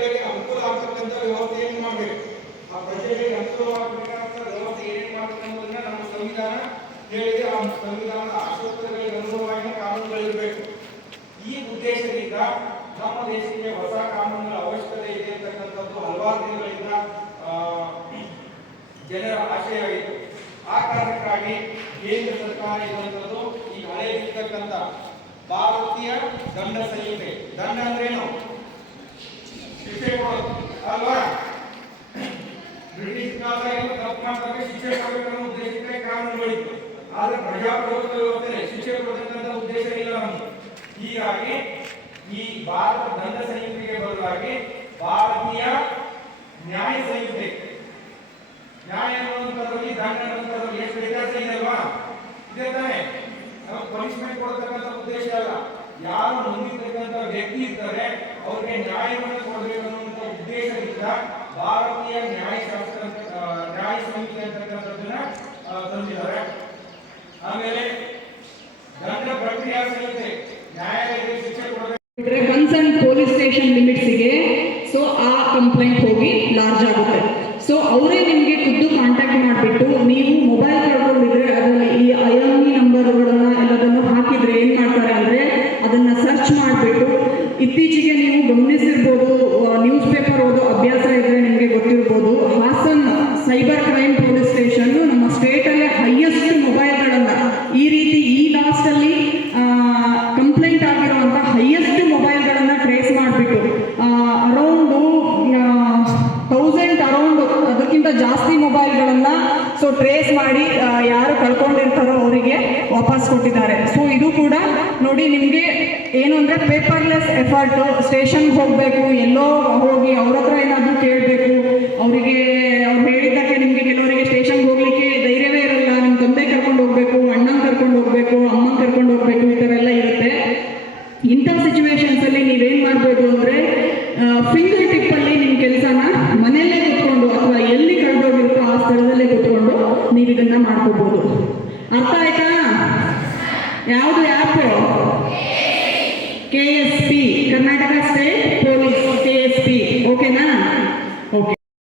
ಪ್ರಜೆಗಳಿಗೆ ಅನುಕೂಲ ಆಗ್ತಕ್ಕಂಥ ವ್ಯವಸ್ಥೆಯನ್ನು ಮಾಡಬೇಕು? ಆ ಪ್ರಜೆಗಳಿಗೆ ಅನುಕೂಲವಾಗಬೇಕಾದಂಥ ವ್ಯವಸ್ಥೆ ಏನೇನು ಮಾಡಬೇಕು ಅನ್ನೋದನ್ನ ನಮ್ಮ ಸಂವಿಧಾನ ಹೇಳಿದೆ. ಆ ಸಂವಿಧಾನದ ಆಶೋತ್ತರಗಳಿಗೆ ಅನುಗುಣವಾಗಿ ಕಾನೂನುಗಳಿರಬೇಕು ಈ ಉದ್ದೇಶದಿಂದ ನಮ್ಮ ದೇಶಕ್ಕೆ ಹೊಸ ಕಾನೂನುಗಳ ಅವಶ್ಯಕತೆ ಇದೆ ಅಂತಕ್ಕಂಥದ್ದು ಹಲವಾರು ದಿನಗಳಿಂದ ಜನರ ಆಶಯವಾಗಿತ್ತು ಆ ಕಾರಣಕ್ಕಾಗಿ ಕೇಂದ್ರ ಸರ್ಕಾರ ಇರುವಂಥದ್ದು ಈ ಹಳೆಯಲ್ಲಿರ್ತಕ್ಕಂಥ ಭಾರತೀಯ ದಂಡ ಸಂಹಿತೆ. ದಂಡ ಅಂದ್ರೇನು? ಶಿಕ್ಷೆ ಕೊಡೋದು ಅಲ್ವಾ ಬ್ರಿಟಿಷ್ ಕಾಲದಾಗ ತಪ್ಪು ಮಾಡಿದಾಗ ಶಿಕ್ಷೆ ಕೊಡಬೇಕನ್ನೋ ಉದ್ದೇಶಕ್ಕೆ ಕಾನೂನುಗಳಿತ್ತು ಆದರೆ ಪ್ರಜಾಪ್ರಭುತ್ವ ವ್ಯವಸ್ಥೆ ಶಿಕ್ಷೆ ಉದ್ದೇಶ ಇಲ್ಲ ಹೀಗಾಗಿ ಈ ಭಾರತ ದಂಡ ಸಂಹಿತೆಗೆ ಬದಲಾಗಿ ಭಾರತೀಯ ನ್ಯಾಯ ಸಂಹಿತೆ ನ್ಯಾಯ ಅನ್ನುವಂಥದ್ರಲ್ಲಿ ದಂಡ ಅನ್ನುವಂಥದ್ರಲ್ಲಿ ಎಷ್ಟು ಇದೆ ಅಲ್ವಾ ಇದೆ ತಾನೆ ಪನಿಷ್ಮೆಂಟ್ ಕೊಡತಕ್ಕಂಥ ಉದ್ದೇಶ ಅಲ್ಲ ಯಾರು ನೊಂದಿರ್ತಕ್ಕಂಥ ವ್ಯಕ್ತಿ ಇರ್ತಾರೆ, ಅವ್ರಿಗೆ ನ್ಯಾಯವನ್ನು ಕೊಡಬೇಕು ಅನ್ನುವಂಥ ಉದ್ದೇಶದಿಂದ ಭಾರತೀಯ ನ್ಯಾಯಶಾಸ್ತ್ರ ನ್ಯಾಯ ಸಮಿತಿ ಅಂತಕ್ಕಂಥದ್ದನ್ನ ತಂದಿದ್ದಾರೆ. ಆಮೇಲೆ ದಂಡ ಪ್ರಕ್ರಿಯಾ ಸಂಹಿತೆ ನ್ಯಾಯಾಲಯದಲ್ಲಿ ಶಿಕ್ಷೆ ಕೊಡಬೇಕು. ಪೊಲೀಸ್ ಮೊಬೈಲ್ಗಳನ್ನು ಸೊ ಟ್ರೇಸ್ ಮಾಡಿ ಯಾರು ಕಳ್ಕೊಂಡಿರ್ತಾರೋ ಅವರಿಗೆ ವಾಪಸ್ ಕೊಟ್ಟಿದ್ದಾರೆ. ಸೊ ಇದು ಕೂಡ ನೋಡಿ ನಿಮಗೆ ಏನು ಅಂದರೆ ಪೇಪರ್ಲೆಸ್ ಎಫರ್ಟು ಸ್ಟೇಷನ್ಗೆ ಹೋಗಬೇಕು, ಎಲ್ಲೋ ಹೋಗಿ ಅವ್ರ ಹತ್ರ ಅರ್ಥ ಆಯ್ತಾ? ಯಾವುದು app K S P Karnataka state